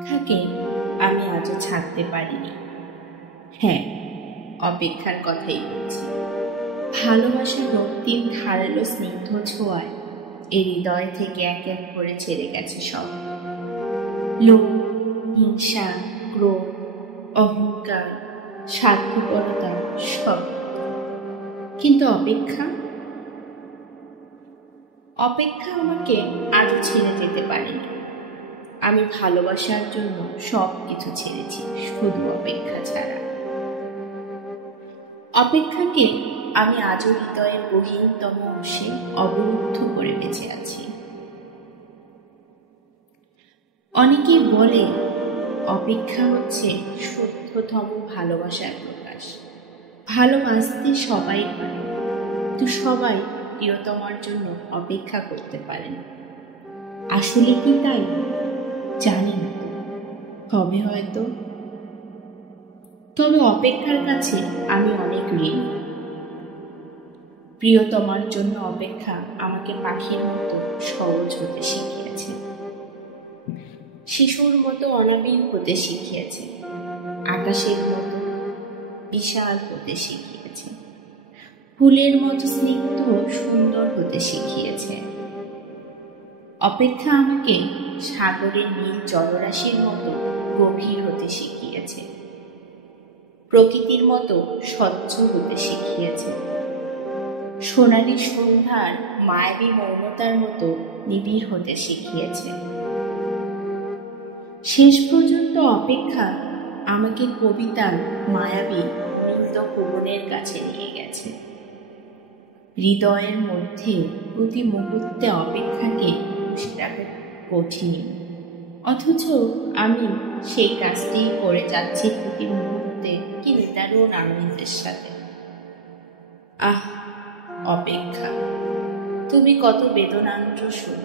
অপেক্ষাকে আমি আজও ছাড়তে পারিনি। হ্যাঁ, অপেক্ষার কথাই বলছি। ভালোবাসার রক্তিম ধারালো স্নিগ্ধ ছোঁয়ায় এই হৃদয় থেকে এক এক করে ছেড়ে গেছে সব লোভ, হিংসা, ক্রোধ, অহংকার, স্বার্থপরতা, সব। কিন্তু অপেক্ষা আমাকে আজও ছেড়ে যেতে পারেনি। আমি ভালোবাসার জন্য সব কিছু ছেড়েছি, শুধু অপেক্ষা ছাড়া। অপেক্ষাকে আমি আজও হৃদয়ের গহীনতম অংশে অবরুদ্ধ করে বেঁচে আছি। অনেকেই বলে অপেক্ষা হচ্ছে সত্যতম ভালোবাসার প্রকাশ। ভালোবাসতে সবাই পারে, কিন্তু সবাই প্রিয়তমার জন্য অপেক্ষা করতে পারেন। আসলে কি তাই জানি না, তবে অপেক্ষার কাছে আমি অনেক ঋণী। প্রিয়তমার জন্য অপেক্ষা আমাকে পাখির মতো সহজ হতে শিখিয়েছে, শিশুর মতো অনাবিল হতে শিখিয়েছে, আকাশের মতো বিশাল হতে শিখিয়েছে, ফুলের মতো স্নিগ্ধ সুন্দর হতে শিখিয়েছে। অপেক্ষা আমাকে সাগরের নীল জলরাশির মতো গভীর হতে শিখিয়েছে, প্রকৃতির মতো স্বচ্ছ হতে শিখিয়েছে, সোনালি সন্ধ্যার মায়াবী মৌনতার মতো নিবিড় হতে শিখিয়েছে। শেষ পর্যন্ত অপেক্ষা আমাকে কবিতার মায়াবী নিত্য ভুবনের কাছে নিয়ে গেছে। হৃদয়ের মধ্যে প্রতি মুহূর্তে অপেক্ষাকে রাখা কঠিন, অথচ আমি সেই কাজটি করে যাচ্ছি প্রতি মুহূর্তে, কি নিদারুণ আনন্দের সাথে। আহ, অপেক্ষা, তুমি কত বেদনান্ত সুর।